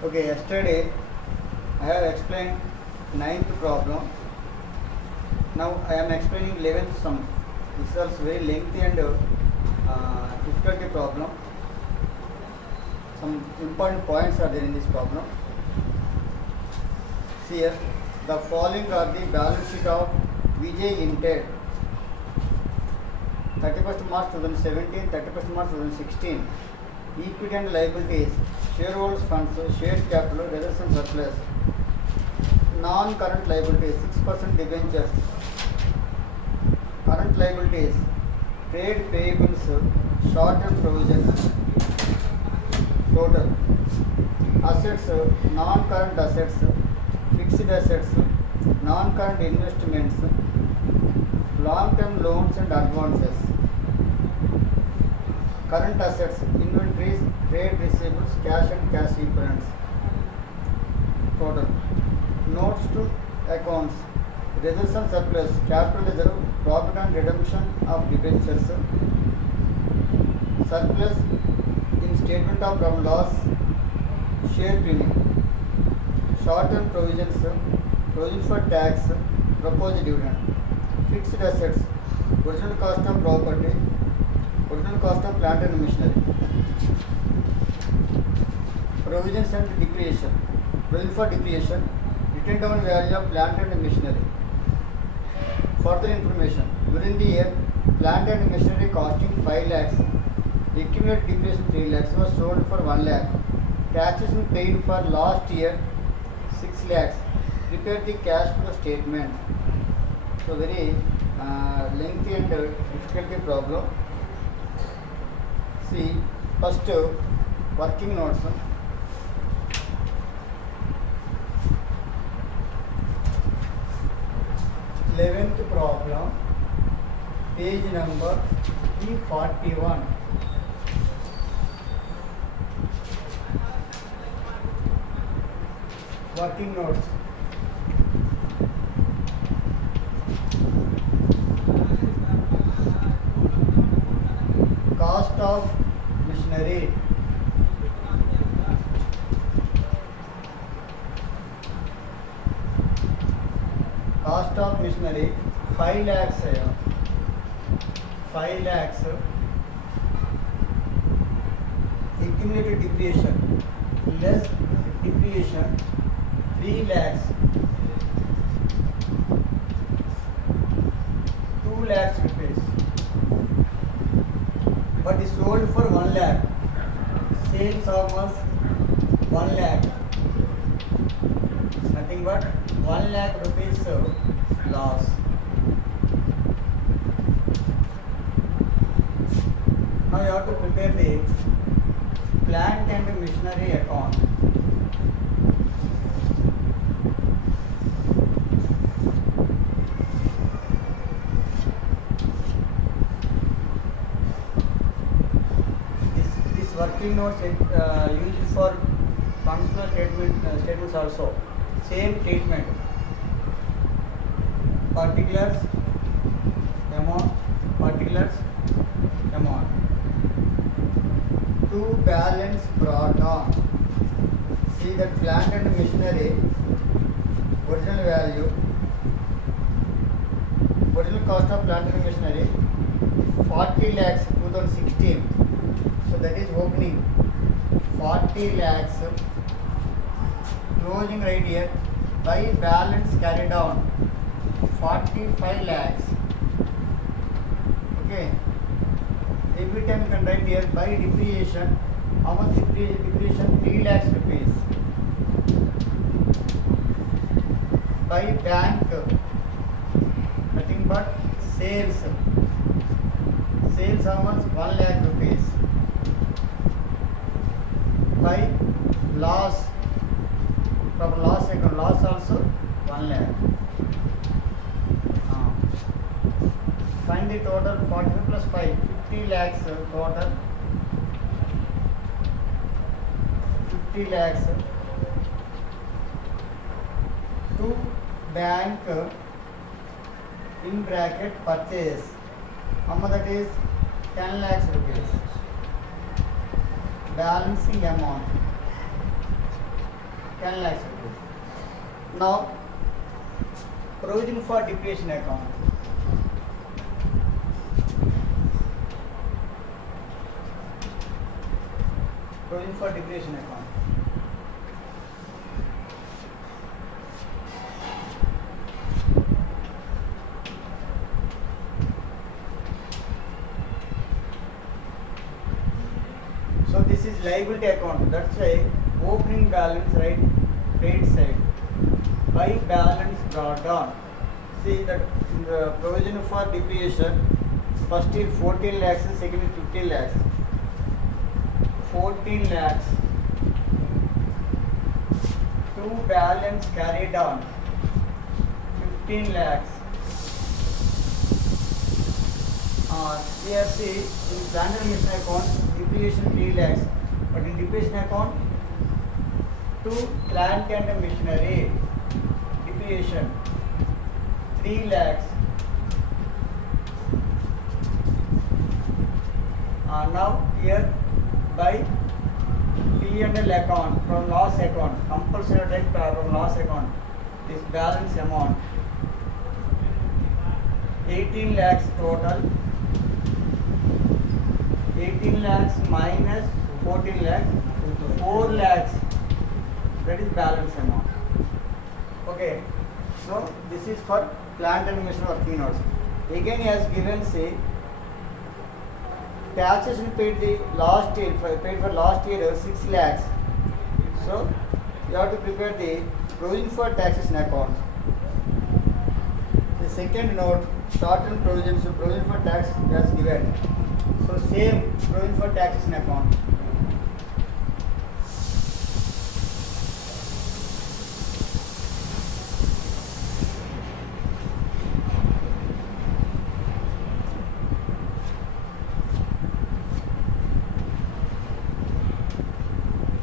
Okay, yesterday I have explained ninth problem. Now I am explaining 11th sum. This is also very lengthy and difficulty problem. Some important points are there in this problem. See here, the following are the balance sheet of Vijay Limited 31st March 2017, 31st March 2016. Equity and liabilities, shareholders funds, share capital, reserves and surplus, non-current liabilities, 6% debentures, current liabilities, trade payables, short-term provisions, total assets, non-current assets, fixed assets, non-current investments, long-term loans and advances, current assets, inventories, trade receivables, cash and cash equivalents, total notes to accounts, reserves and surplus, capital reserve, profit and redemption of debentures, surplus in statement of profit loss, share premium, short-term provisions, provisions for tax, proposed dividend, fixed assets, original cost of property, original cost of plant and machinery, provisions and depreciation, provision for depreciation, written down value of plant and machinery. Further information, during the year, plant and machinery costing 5 lakhs, accumulated depreciation 3 lakhs was sold for 1 lakh, taxes were paid for last year 6 lakhs, prepare the cash flow statement. So very lengthy and difficult problem. See, first working notes. 11th problem, page number 341. Working notes. Cost of machinery. Cost of machinery 5 lakhs है 5 lakhs. Accumulated depreciation less depreciation 3 lakhs, 2 lakhs rupees, but is sold for 1 lakh. Sales almost 1 lakh, nothing but 1 lakh rupees loss. Now you have to prepare the plant and machinery account. This working notes used for functional statements also. Same treatment. Particulars, amount, particulars, amount. To balance brought on. See that plant and machinery, original value, original cost of plant and machinery, 40 lakhs 2016. So that is opening 40 lakhs. Closing right here, by balance carried on 45 lakhs. Okay, every time you can write here by depreciation. How much depreciation? 3 lakhs rupees. By bank, nothing but sales. Sales how much? 1 lakh rupees. By loss, from loss account, loss also 1 lakh. Find the total 45 plus 5, 50 lakhs total. 50 lakhs to bank in bracket purchase. How much that is? 10 lakhs rupees. Balancing amount 10 lakhs rupees. Now, provision for depreciation account. Provision for depreciation account. So this is liability account. That's why opening balance right side by balance brought down. See that in the provision for depreciation, first is 14 lakhs and second is 15 lakhs. 14 lakhs to balance carried on 15 lakhs. Here see in plant and machinery account depreciation 3 lakhs, but in depreciation account to plant and machinery depreciation 3 lakhs. Now here by P&L account from loss account, compulsory direct from loss account, this balance amount 18 lakhs total. 18 lakhs minus 14 lakhs, 4 lakhs, that is balance amount. Okay, so this is for plant and machinery working notes. Again he has given say taxes we paid the last year, paid for last year 6 lakhs. So you have to prepare the provision for taxes in account. The second note, short-term provision, so provision for tax has given. So same provision for taxes in account.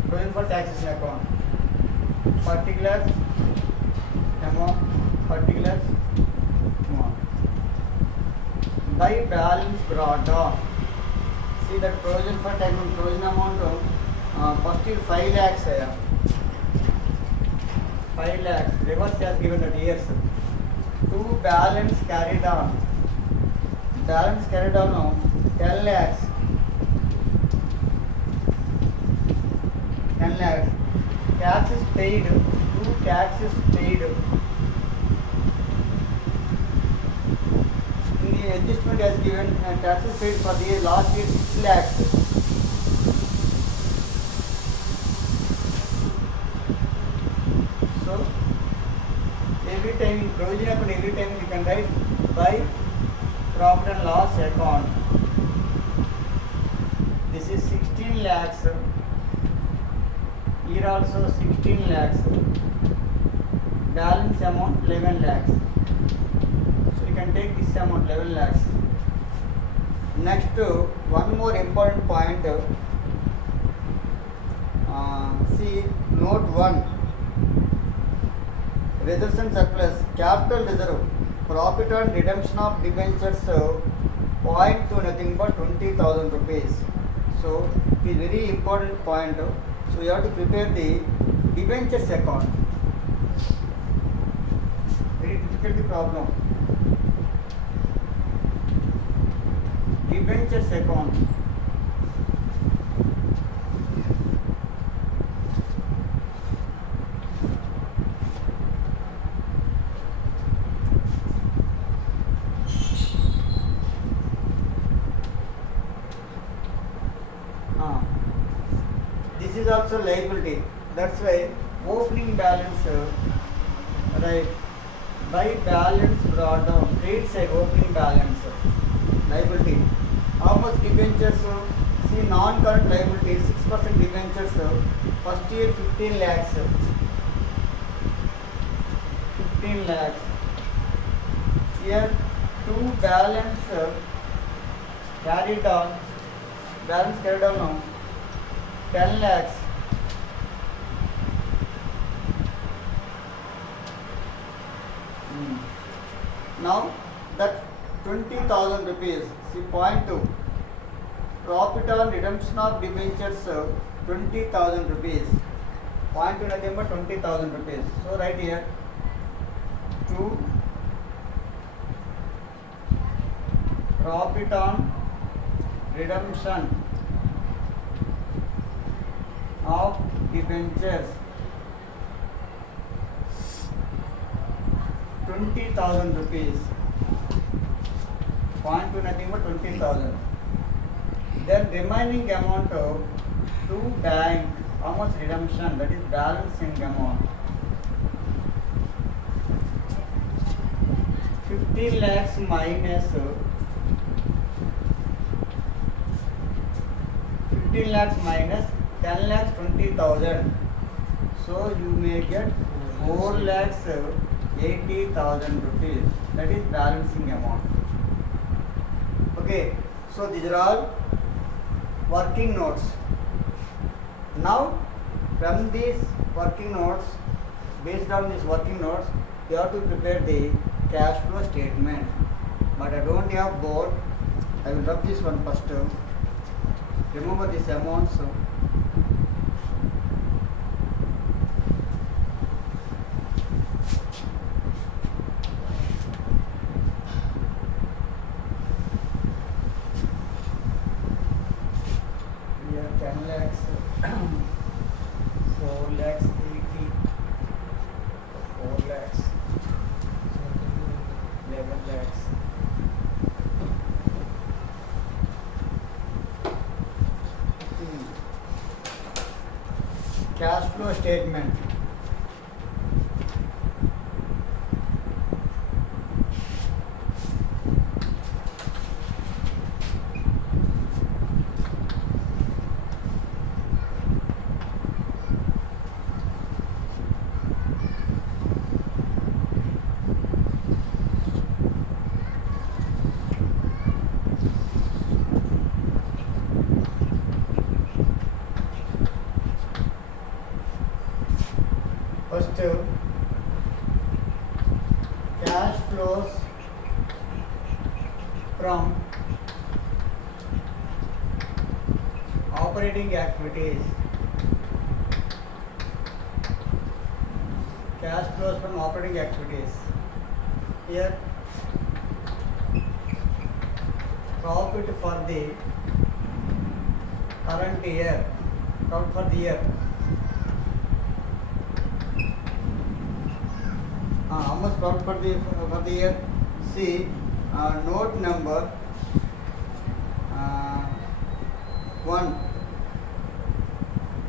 Provision for taxes in account. Particulars amount, particulars amount. By balance brought down. See that provision for tax, provision amount first is 5 lakhs. 5 lakhs. Reverse has given that years. To balance carried on. Balance carried on 10 lakhs. 10 lakhs. Taxes paid. 2 taxes paid. In the adjustment has given taxes paid for the last year 6 lakhs. So every time in provision account, every time you can write by profit and loss account. This is 16 lakhs. Here also 16 lakhs. Balance amount 11 lakhs. So you can take this amount 11 lakhs. Next, one more important point. See note 1. Reserves and surplus. Capital reserve. Profit on redemption of debentures point to nothing but 20,000 rupees. So it is very important point. So you have to prepare the debentures account. Very difficult problem. Debentures account. This is also liability. That's why opening balance, right, by balance brought down, trade side opening balance, liability. How much debentures? See non-current liability, 6% debentures, first year 15 lakhs. 15 lakhs. Here to balance carried on, balance carried on now. 10 lakhs. Now that 20,000 rupees, see point 2. Profit on redemption of debentures 20,000 rupees. Point to nothing but 20,000 rupees. So right here, to profit on redemption of debentures 20,000 rupees. Point to nothing but 20,000. Then remaining amount to bank, how much redemption, that is balancing amount. 15 lakhs minus 15 lakhs minus 10 lakhs 20,000. So you may get 4 lakhs 80,000 rupees. That is balancing amount. Okay, so these are all working notes. Now from these working notes, based on these working notes, you have to prepare the cash flow statement. But I don't have board. I will rub this one first. Remember these amounts. We have 10 lakhs, 4 lakhs 80, 4 lakhs, 11 lakhs. Cash flow statement. First, cash flows from operating activities. Cash flows from operating activities. Here, profit for the current year, profit for the year. How much profit for the year? See, note number 1.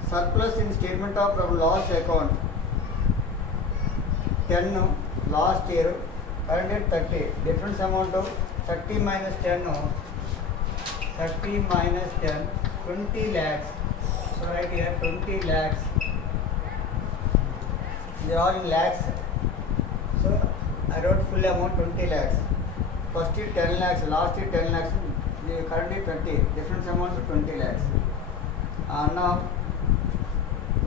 Surplus in statement of loss account 10 last year, current year 30. Difference amount of 30 minus 10, 30 minus 10, 20 lakhs. So right here 20 lakhs. They are all in lakhs. So I wrote full amount 20 lakhs. First year 10 lakhs, last year 10 lakhs, current year 30. Difference amount of 20 lakhs. Now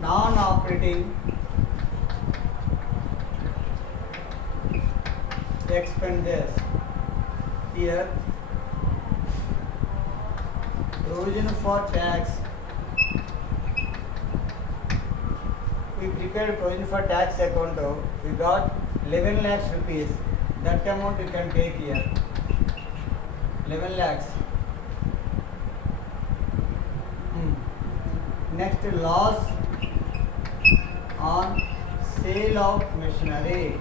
non-operating expenses. Here provision for tax. We prepared provision for tax account. We got 11 lakhs rupees. That amount you can take here. 11 lakhs. Next, loss on sale of machinery.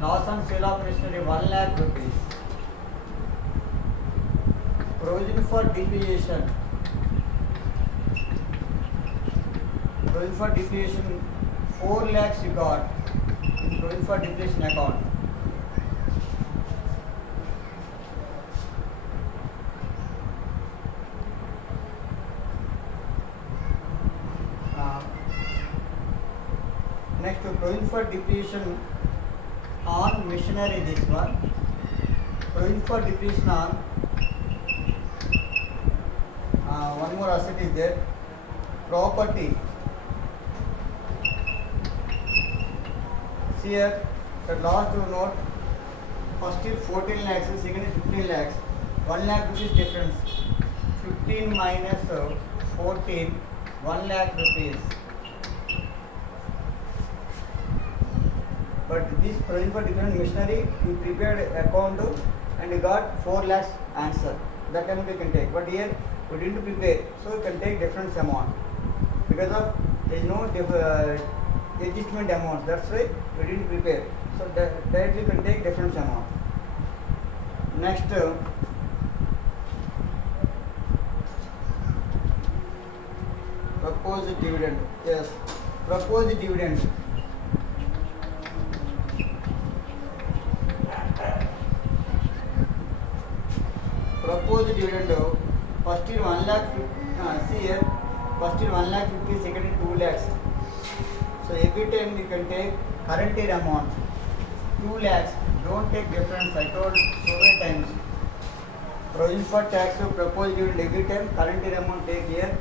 Loss on sale of machinery 1 lakh rupees. Provision for depreciation. Provision for depreciation 4 lakhs you got. Provision for depreciation account. Next, provision for depreciation on machinery, this one. Provision for depreciation on one more asset is there, property. See here, the last two note, first is 14 lakhs, second is 15 lakhs. 1 lakh rupees difference. 15 minus 14, 1 lakh rupees. but this provision for declaration machinery, you prepared account and you got 4 lakhs answer. That amount you can take. But here we didn't prepare, so you can take difference amount because of there is no adjustment amount. That's why we didn't prepare. So directly you can take difference amount. Next. Proposed dividend. Yes, proposed dividend. Proposed dividend. First year 1 lakh. See here. First year 1 lakh 50. Second year 2 lakhs. So every time you can take current year amount 2 lakhs. Don't take difference. I told so many times. Provision for tax. So proposed dividend every time current year amount take here.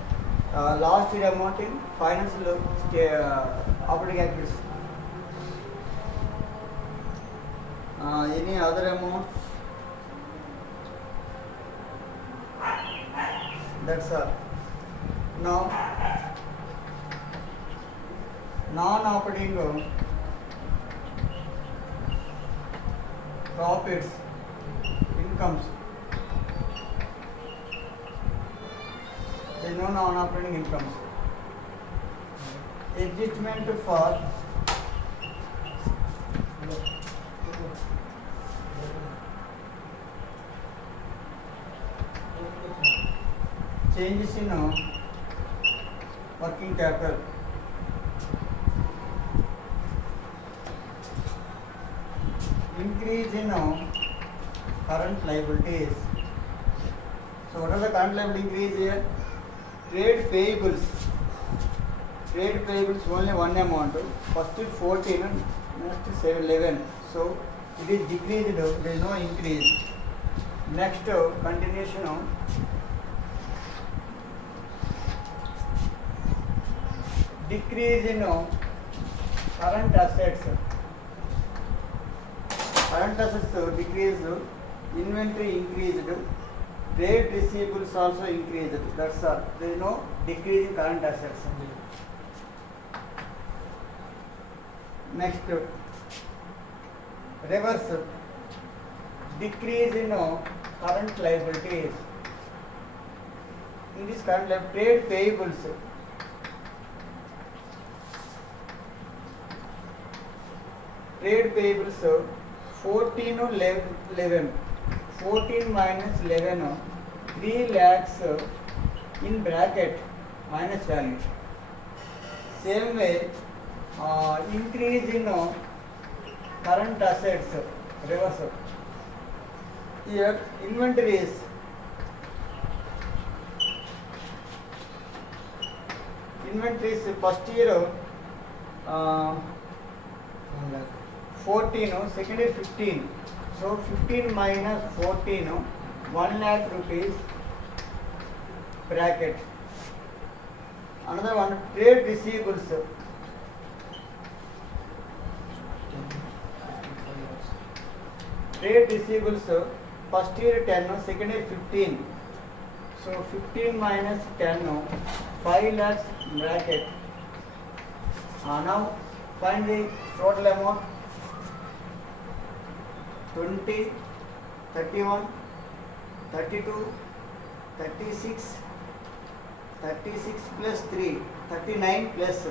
Last year amount in financial operating activities. Any other amounts? That's all. Now, non-operating profits, incomes. There is no non-operating incomes. Adjustment for changes in working capital. Increase in current liabilities. So what are the current liability increase here? Trade payables. Trade payables only one amount. First is 14 and next is 11. So it is decreased, there is no increase. Next continuation decrease in current assets. Current assets decreased, inventory increased, trade receivables also increased. That's all. There is no decrease in current assets. Next, reverse, decrease in current liabilities. In this current liability, trade payables. Trade payables 14 or 11. 14 minus 11, 3 lakhs in bracket minus value. Same way, increase in current assets, reverse. Here, inventories. Inventories first year 14, second year 15. So 15 minus 14, 1 lakh rupees bracket. Another one, trade receivables. Trade receivables, first year 10, second year 15. So 15 minus 10, 5 lakhs bracket. Now find the total amount. 20, 31, 32, 36, 36 plus 3, 39 plus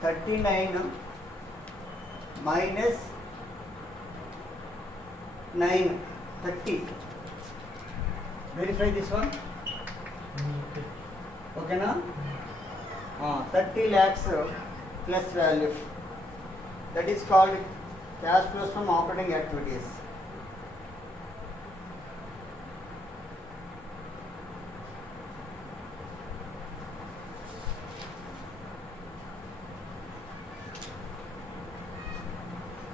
39 minus 9, 30. Verify this one. Okay na? 30 lakhs plus value. That is called cash flows from operating activities.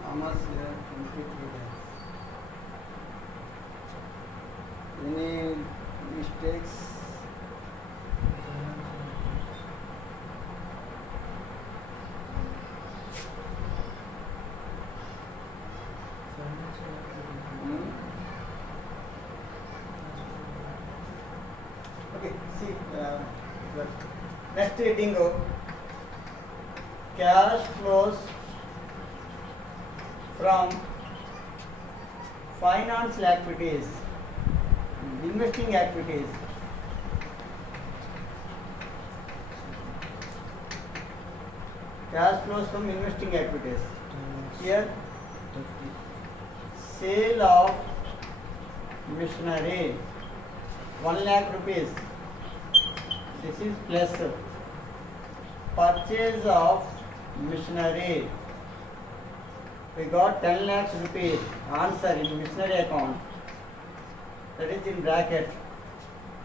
Almost 23 days. Any mistakes? Okay, see, next heading cash flows from financial activities, investing activities. Cash flows from investing activities. Here, sale of machinery 1 lakh rupees. This is plus. Purchase of machinery. We got 10 lakhs rupees answer in machinery account. That is in bracket.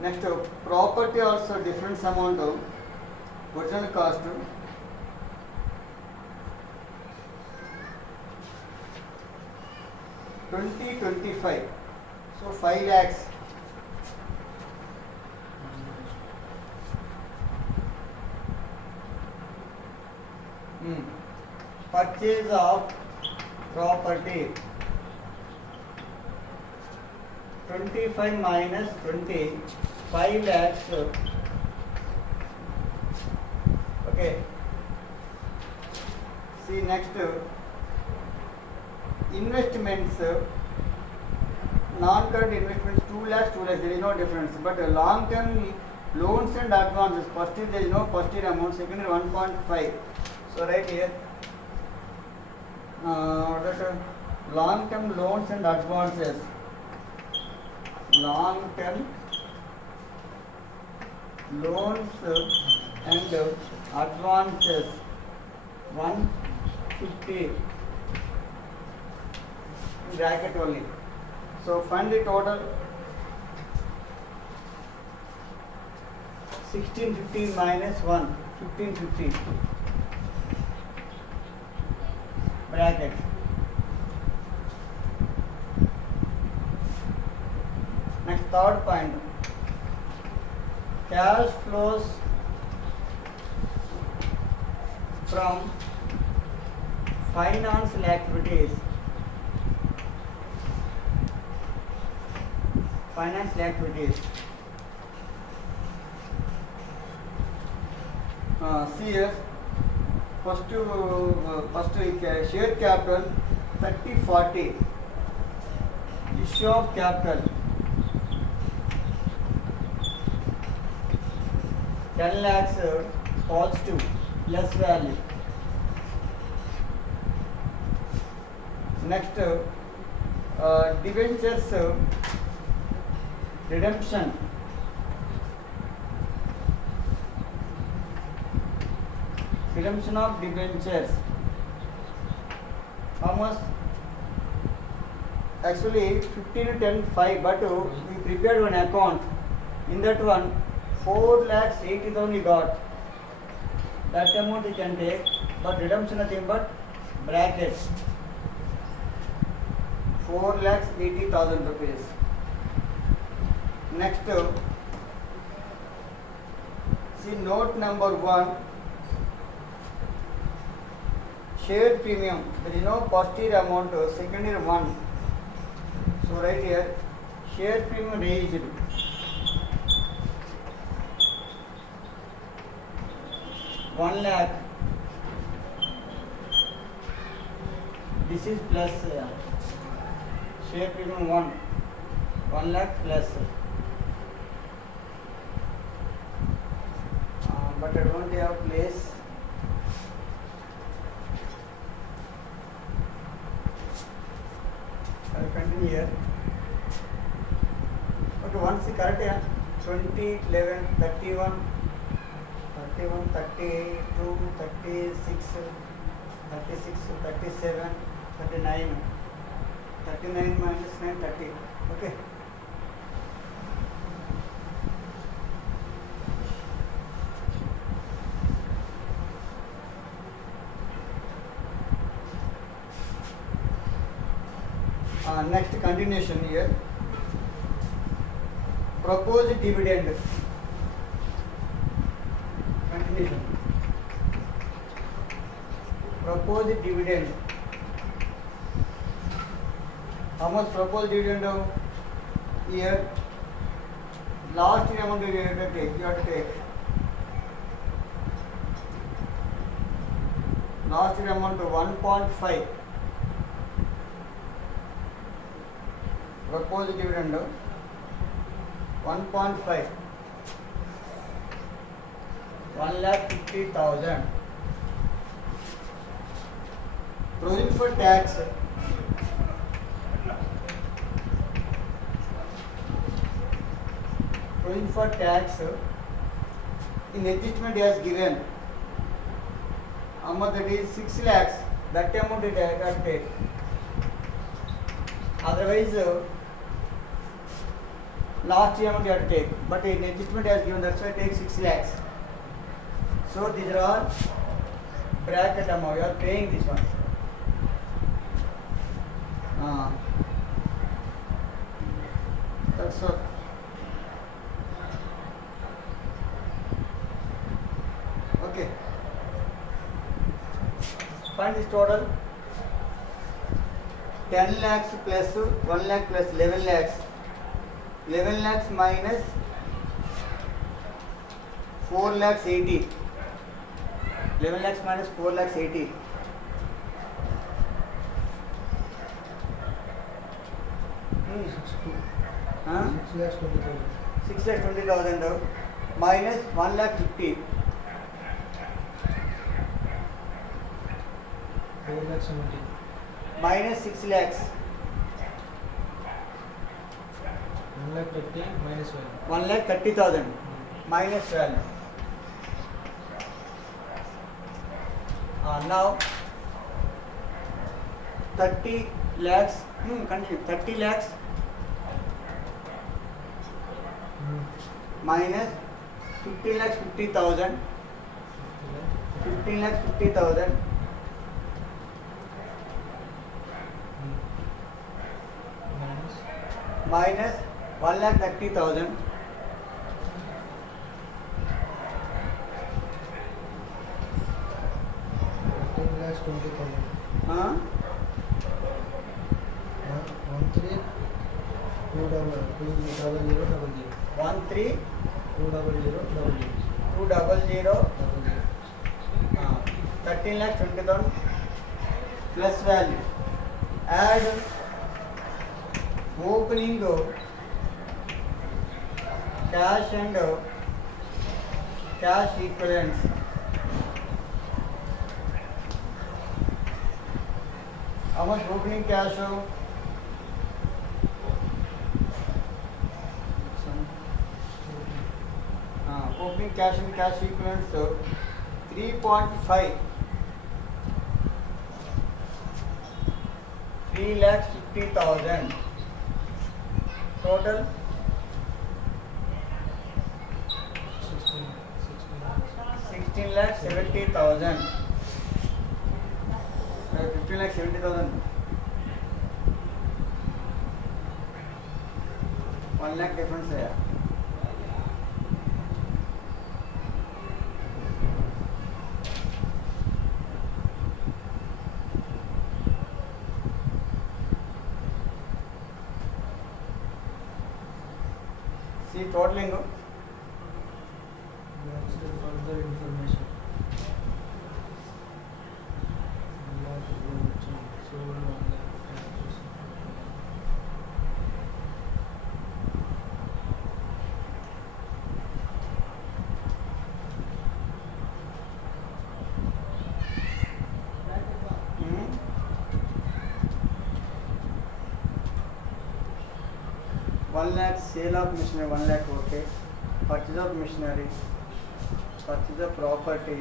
Next, property also difference amount of original cost. 2025. So 5 lakhs. Purchase of property. 25 minus 20, 5 lakhs. Okay. See next. Investments, non-current investments 2 lakhs, there is no difference. But long-term loans and advances, first year there is no first year amount, second year 1.5. So right here, long-term loans and advances, long-term loans and advances 150. Bracket only. So find the total 1650 minus 1, 1550. Bracket. Next, third point. Cash flows from financial activities. Financial activities. See here. First share capital 30-40. Issue of capital 10 lakhs falls to less value. Next, debentures redemption. Redemption of debentures. How much? Actually 15 10 5, but we prepared one account. In that one 4,80,000 we got. That amount you can take, but redemption nothing but brackets. 4,80,000 rupees. Next, see note number 1. Share premium. There is no first year amount, second year 1. So right here, share premium raised. One lakh. This is plus share premium 1 lakh plus. But I don't have place. I'll continue here. Okay, once the correct 20, 11, 31, 32, 36, 37, 39. 39 minus 9, 30. Okay. Next continuation here. Proposed dividend. Continuation. Proposed dividend. How much proposed dividend here? Last year amount you have to take. You have to take. Last year amount 1.5. proposed dividend 1.5, 1,50,000. Provision for tax. Provision for tax in adjustment as given. Amount that is 6 lakhs. That amount it I take. Otherwise, last amount you have to take. But in adjustment as given, that's why I take 6 lakhs. So these are all bracket amount. You are paying this one. That's all. Okay. Find this total. 10 lakhs plus 1 lakh plus 11 lakhs. 11 lakhs minus 4 lakhs 80. 11 lakhs minus 4 lakhs 80. Huh? 6 lakhs 20,000 minus 1 lakh 50. 4 lakhs 70. Minus 6 lakhs. 1 lakh 30 minus 1. 1 lakh 30,000 minus 12. Now 30 lakhs. Continue. 30 lakhs minus 15 lakhs 50,000. 15 lakhs 50,000 minus 1 lakh 30,000 10 lakhs 20,000. 13 200 13 lakhs 20,000 plus value. Add opening cash and cash equivalents. How much opening cash? Opening cash and cash equivalents 3.5. 3,50,000. Total 16,70,000. 15,70,000. 1 lakh difference है यार. See totaling. Further information. One lakh sale of machinery, 1 lakh okay. Purchase of machinery, purchase of property,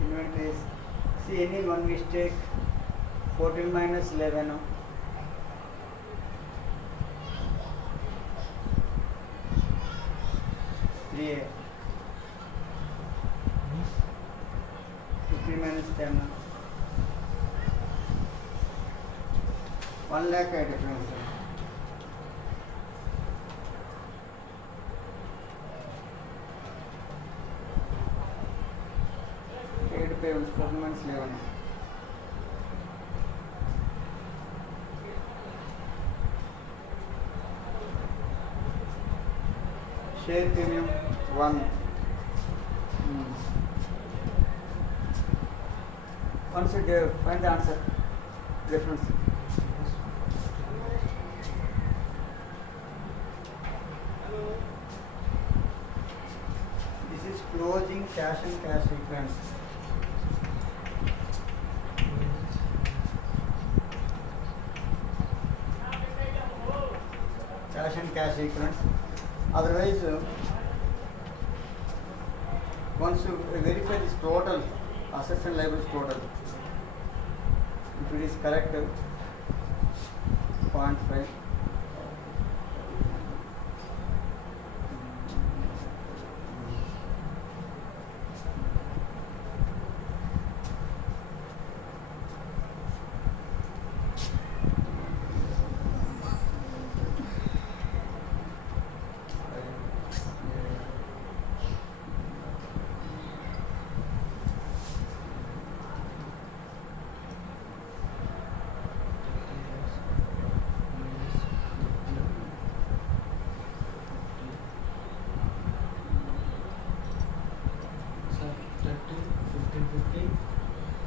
inventories. See any one mistake. 14 minus 11. 3A. 15 minus 10. 1 lakh है difference. Paid payments 14 minus 11. Share premium 1. Once you find the answer, reference. cash and cash equivalents. Cash and cash equivalents. Otherwise, once you verify this total, assets and liabilities total, if it is correct, 0.5.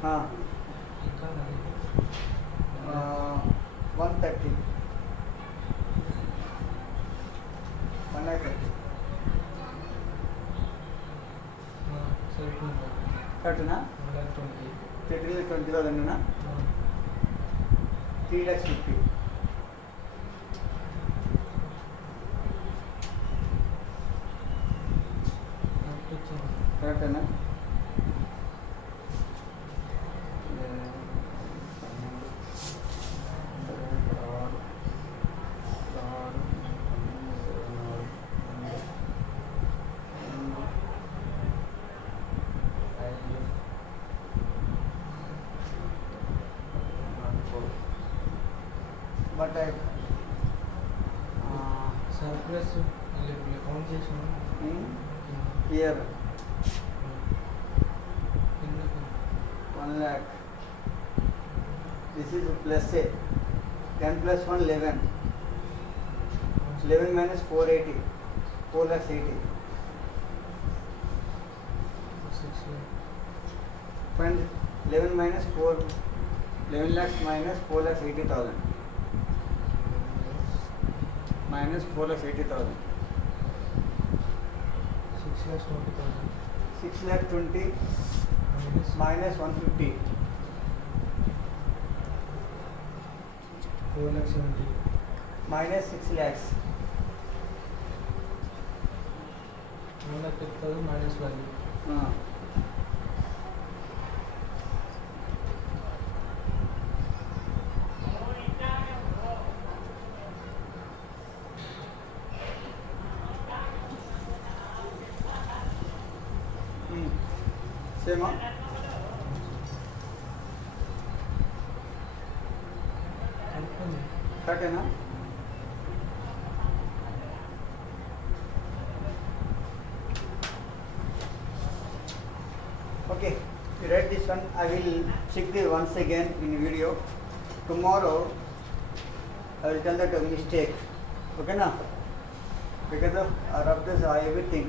हाँ 130 కరెక్ట్నా 20,000 ना 3,50,000 కరెక్టేనా but surplus account చేసాను year 1 lakh. This is plus a 10 plus 1 11. 11 minus 480. 4 lakhs 80. 6 Find 11 minus 4. 11 lakhs minus 4 lakhs 80,000. Minus 4 lakhs 80,000. 6,20,000 6 lakh 20 minus 150. 4,70,000 Minus 6 lakhs. 1,50,000 minus value. Same, huh? Correct, na? Okay, you write this one. I will check this once again in video. Tomorrow, I will tell that a mistake. Okay, na? Because of everything.